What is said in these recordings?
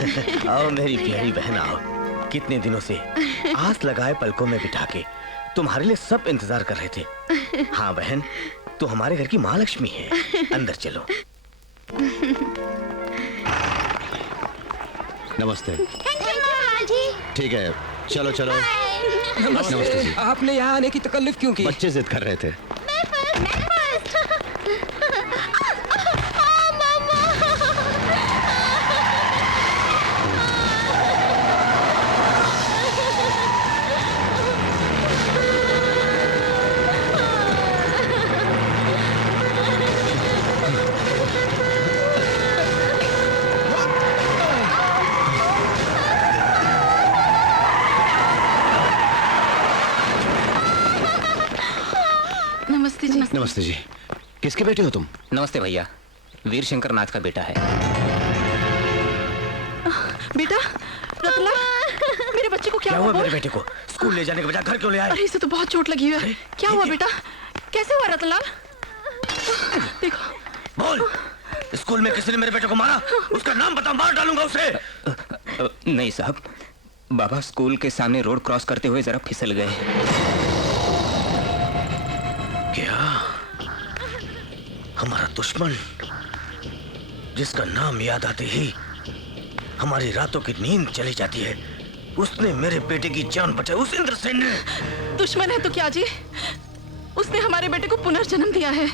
आओ मेरी प्यारी बहन आओ। कितने दिनों से आस लगाए पलकों में बिठा के तुम्हारे लिए सब इंतजार कर रहे थे। हाँ बहन, तू हमारे घर की महालक्ष्मी है। अंदर चलो। नमस्ते। जी। ठीक है, चलो चलो। नमस्ते जी। आपने यहाँ आने की तकल्लुफ क्यों की? बच्चे जिद कर रहे थे। मैं फर्स्ट। नमस्ते जी। नमस्ते जी। किसके बेटे हो तुम? नमस्ते भैया, वीर शंकर नाथ का बेटा है। बेटा रतला, मेरे बच्चे को क्या हुआ? मेरे बेटे को स्कूल ले जाने के बजाय घर क्यों ले आए? अरे इसे तो बहुत चोट लगी हुई है। क्या हुआ बेटा? कैसे हुआ रतलाल? देखो। बोल, स्कूल में किसी ने मेरे बेटे को मारा? उसका नाम बता, मार डालूंगा उसे। नहीं साहब, बाबा स्कूल के सामने रोड क्रॉस करते हुए जरा फिसल गए। क्या हमारा दुश्मन, जिसका नाम याद आते ही हमारी रातों की नींद चली जाती है, उसने मेरे बेटे की जान बचाई? उस इंद्रसेन ने। दुश्मन है तो क्या जी, उसने हमारे बेटे को पुनर्जन्म दिया है,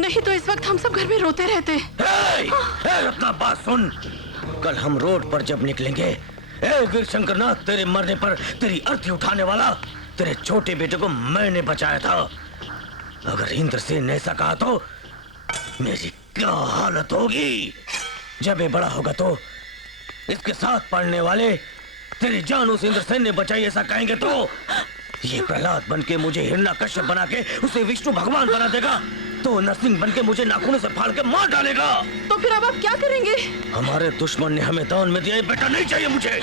नहीं तो इस वक्त हम सब घर में रोते रहते। रत्ना बात सुन, कल हम रोड पर जब निकलेंगे, वीर शंकरनाथ, तेरे मरने पर तेरी अर्थी उठाने वाला तेरे छोटे बेटे को मैंने बचाया था। अगर इंद्रसेन ने ऐसा कहा तो मेरी क्या हालत होगी? जब ये बड़ा होगा तो इसके साथ पढ़ने वाले तेरी जान उस इंद्रसेन ने बचाई ऐसा कहेंगे तो ये प्रहलाद बनके मुझे हिरण्यकश्यप बना के उसे विष्णु भगवान बना देगा, तो नरसिंह बनके मुझे नाखूनों से फाड़ के मार डालेगा। तो फिर अब आप क्या करेंगे? हमारे दुश्मन ने हमें दान में दिया, ये बेटा नहीं चाहिए मुझे।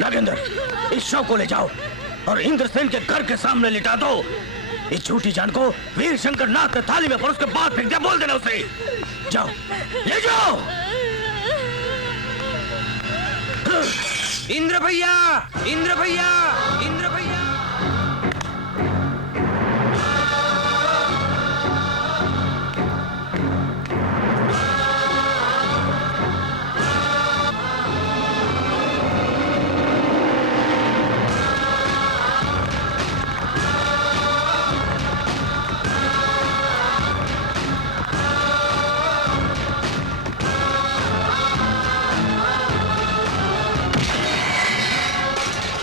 नागेंद्र, इस शव को ले जाओ और इंद्रसेन के घर के सामने लिटा दो। इस झूठी जान को वीर शंकर नाथ ने थाली में परोस के बाद फेंक दिया। बोल देना उसे। जाओ, ले जाओ। इंद्र भैया, इंद्र भैया, इंद्र भैया।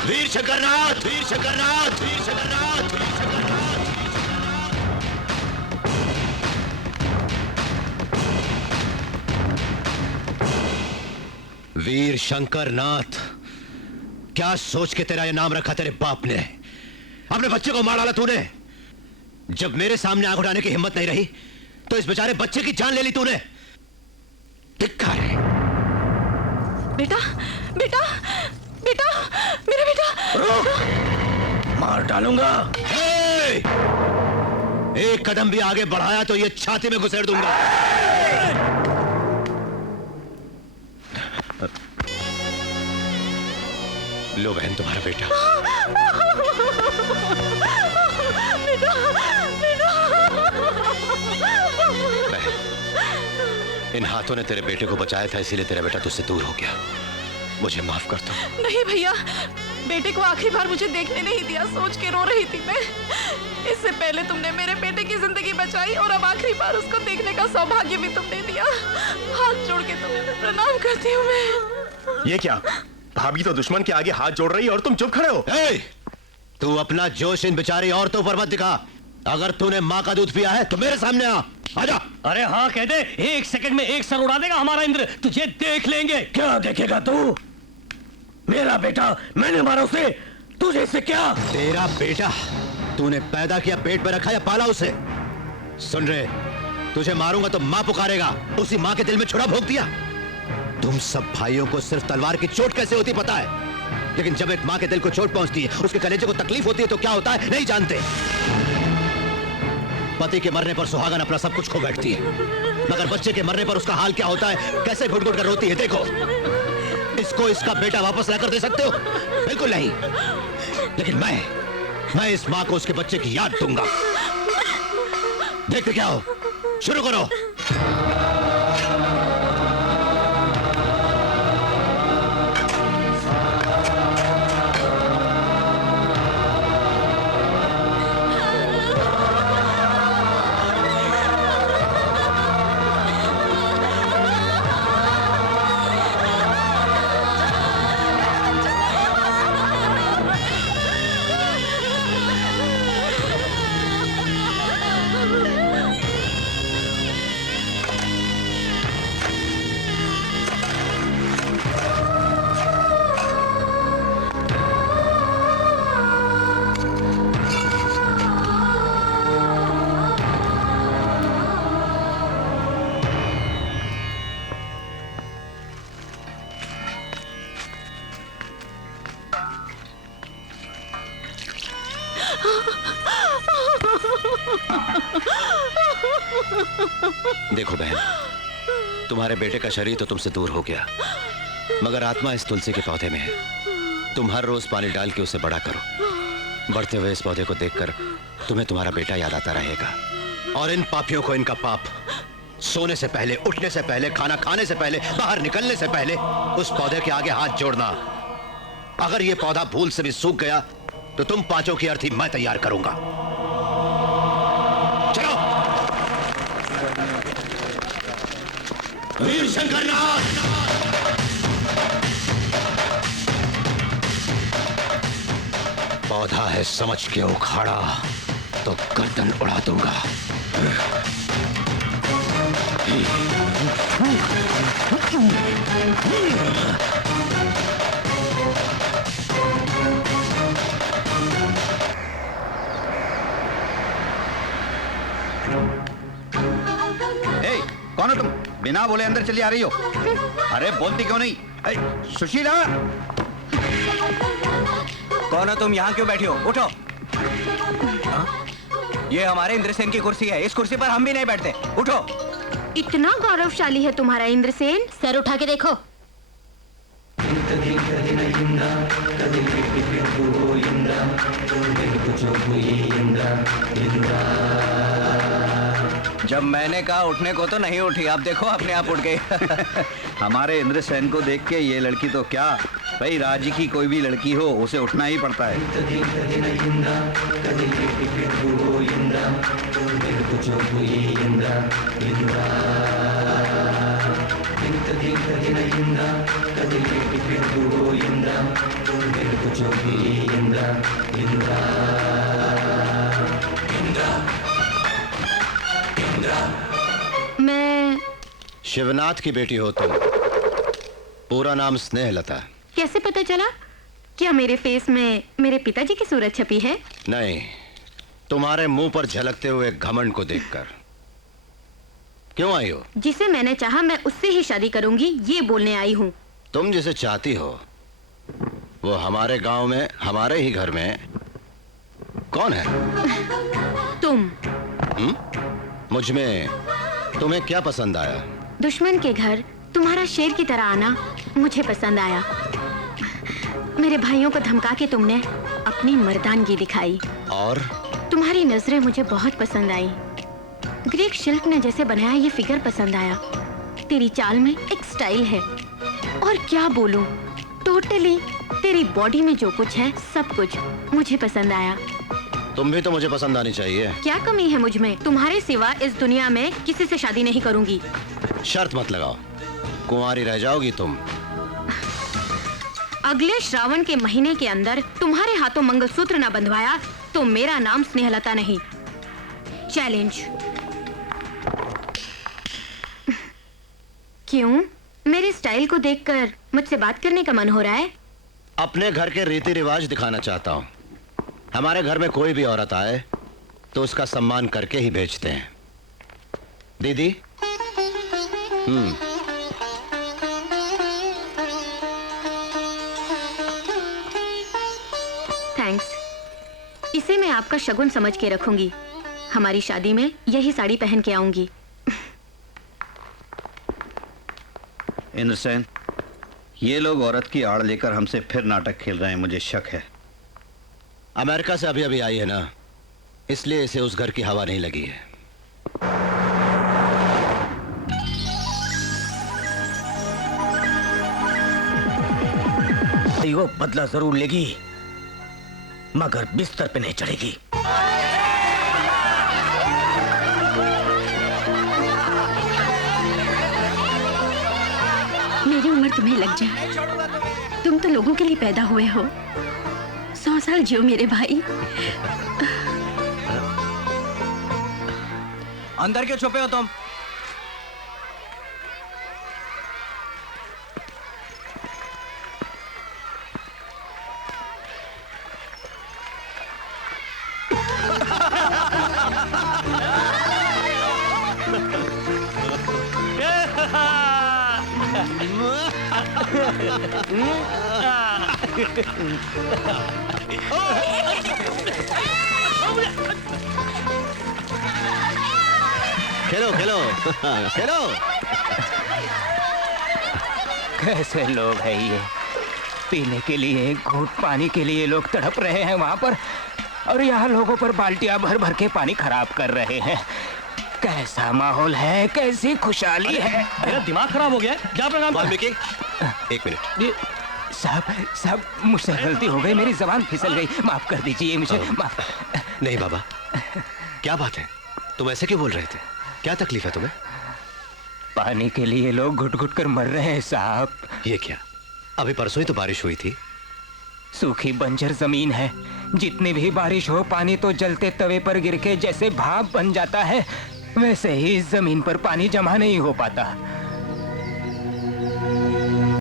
वीर शंकरनाथ, वीर शंकरनाथ, वीर शंकरनाथ, वीर शंकरनाथ। वीर शंकरनाथ, क्या सोच के तेरा ये नाम रखा तेरे बाप ने? अपने बच्चे को मार डाला तूने। जब मेरे सामने आंख उठाने की हिम्मत नहीं रही तो इस बेचारे बच्चे की जान ले ली तूने। धिक्कार है। बेटा, बेटा, बेटा, मेरा बेटा। रुक, मार डालूंगा। एक कदम भी आगे बढ़ाया तो ये छाती में घुसेड़ दूंगा। लो बहन, तुम्हारा बेटा। बेटा, बेटा। बहन, इन हाथों ने तेरे बेटे को बचाया था, इसीलिए तेरा बेटा तुझसे दूर हो गया। मुझे माफ कर दो। नहीं भैया, बेटे को आखिरी बार मुझे देखने नहीं दिया, सोच के रो रही थी मैं। इससे पहले तुमने मेरे बेटे की जिंदगी बचाई और अब आखिरी बार उसको देखने का सौभाग्य भी तुमने दिया। हाथ जोड़ के तुम्हें प्रणाम करती हूँ मैं। ये क्या? भाभी तो दुश्मन के आगे हाथ जोड़ रही है और तुम चुप खड़े हो। तू अपना जोश इन बेचारी औरतों पर मत दिखा। अगर तूने माँ का दूध पिया है तो मेरे सामने आ। आजा। अरे हाँ कह दे, एक सेकंड में एक सर उड़ा देगा हमारा इंद्र, तुझे देख लेंगे। क्या देखेगा तू? मेरा बेटा, मैंने मारा उसे, तुझे इससे क्या? तेरा बेटा तूने पैदा किया, पेट पे रखा या पाला उसे? सुन रहे, तुझे मारूंगा तो मां पुकारेगा, उसी मां के दिल में छुरा भोंक दिया। तुम सब भाइयों को सिर्फ तलवार की चोट कैसे होती पता है, लेकिन जब एक मां के दिल को चोट पहुंचती है, उसके कलेजे को तकलीफ होती है तो क्या होता है नहीं जानते। पति के मरने पर सुहागन अपना सब कुछ खो बैठती है, मगर बच्चे के मरने पर उसका हाल क्या होता है, कैसे घुट घुट कर रोती है। देखो, इसको इसका बेटा वापस लाकर दे सकते हो? बिल्कुल नहीं। लेकिन मैं इस मां को उसके बच्चे की याद दूंगा। देखते क्या हो, शुरू करो। देखो बहन, तुम्हारे बेटे का शरीर तो तुमसे दूर हो गया, मगर आत्मा इस तुलसी के पौधे में है। तुम हर रोज पानी डाल के उसे बड़ा करो। बढ़ते हुए इस पौधे को देखकर तुम्हें तुम्हारा बेटा याद आता रहेगा। और इन पापियों को इनका पाप, सोने से पहले, उठने से पहले, खाना खाने से पहले, बाहर निकलने से पहले उस पौधे के आगे हाथ जोड़ना। अगर यह पौधा भूल से भी सूख गया तो तुम पांचों की अर्थी मैं तैयार करूंगा। चलो। वीर शंकरनाथ, पौधा है समझ के उखाड़ा तो गर्दन उड़ा दूंगा। कौन हो तुम? बिना बोले अंदर चली आ रही हो? अरे बोलती क्यों नहीं? सुशीला, कौन हो तुम? यहाँ क्यों बैठी हो? उठो। ये हमारे इंद्रसेन की कुर्सी है, इस कुर्सी पर हम भी नहीं बैठते। उठो। इतना गौरवशाली है तुम्हारा इंद्रसेन, सर उठा के देखो। जब मैंने कहा उठने को तो नहीं उठी, आप देखो अपने आप उठ गई। हमारे इंद्रसेन को देख के ये लड़की तो क्या, भाई राज्य की कोई भी लड़की हो उसे उठना ही पड़ता है। मैं शिवनाथ की बेटी हो तुम। पूरा नाम स्नेहलता। कैसे पता चला? क्या मेरे फेस में मेरे पिताजी की सूरत छपी है? नहीं, तुम्हारे मुंह पर झलकते हुए घमंड को देखकर। क्यों आई हो? जिसे मैंने चाहा मैं उससे ही शादी करूंगी, ये बोलने आई हूँ। तुम जिसे चाहती हो वो हमारे गांव में, हमारे ही घर में कौन है? तुम। मुझ में तुम्हें क्या पसंद आया? दुश्मन के घर तुम्हारा शेर की तरह आना मुझे पसंद आया। मेरे भाइयों को धमका के तुमने अपनी मर्दानगी दिखाई। और तुम्हारी नजरें मुझे बहुत पसंद आई। ग्रीक शिल्प ने जैसे बनाया ये फिगर पसंद आया। तेरी चाल में एक स्टाइल है। और क्या बोलूं, टोटली तेरी बॉडी में जो कुछ है सब कुछ मुझे पसंद आया। तुम भी तो मुझे पसंद आनी चाहिए। क्या कमी है मुझ में? तुम्हारे सिवा इस दुनिया में किसी से शादी नहीं करूंगी। शर्त मत लगाओ, कुंवारी रह जाओगी तुम। अगले श्रावण के महीने के अंदर तुम्हारे हाथों मंगलसूत्र न बंधवाया तो मेरा नाम स्नेहलता नहीं। चैलेंज। क्यों? मेरे स्टाइल को देखकर मुझसे बात करने का मन हो रहा है? अपने घर के रीति रिवाज दिखाना चाहता हूं। हमारे घर में कोई भी औरत आए तो उसका सम्मान करके ही भेजते हैं। दीदी। थैंक्स। इसे मैं आपका शगुन समझ के रखूंगी। हमारी शादी में यही साड़ी पहन के आऊंगी। इंद्रसेन, ये लोग औरत की आड़ लेकर हमसे फिर नाटक खेल रहे हैं, मुझे शक है। अमेरिका से अभी अभी आई है ना, इसलिए इसे उस घर की हवा नहीं लगी है। वो बदला जरूर लेगी, मगर बिस्तर पे नहीं चढ़ेगी। मेरी उम्र तुम्हें लग जाए, तुम तो लोगों के लिए पैदा हुए हो। 100 साल जियो मेरे भाई। अंदर क्यों छुपे हो तुम? खेलो खेलो खेलो। कैसे लोग हैं ये? पीने के लिए एक घूंट पानी के लिए लोग तड़प रहे हैं वहां पर, और यहाँ लोगों पर बाल्टियां भर भर के पानी खराब कर रहे हैं। कैसा माहौल है, कैसी खुशहाली है। मेरा दिमाग खराब हो गया। क्या प्रोग्राम? वाल्मीकि, एक मिनट। साहब मुझसे गलती हो गई, मेरी जबान फिसल गई, माफ कर दीजिए मुझे। माफ। नहीं बाबा, क्या बात है? तुम ऐसे क्यों बोल रहे थे? क्या तकलीफ है तुम्हें? पानी के लिए लोग घुट घुट कर मर रहे हैं साहब। ये क्या? अभी परसों ही तो बारिश हुई थी। सूखी बंजर जमीन है, जितनी भी बारिश हो पानी तो जलते तवे पर गिर के जैसे भाप बन जाता है, वैसे ही इस जमीन पर पानी जमा नहीं हो पाता।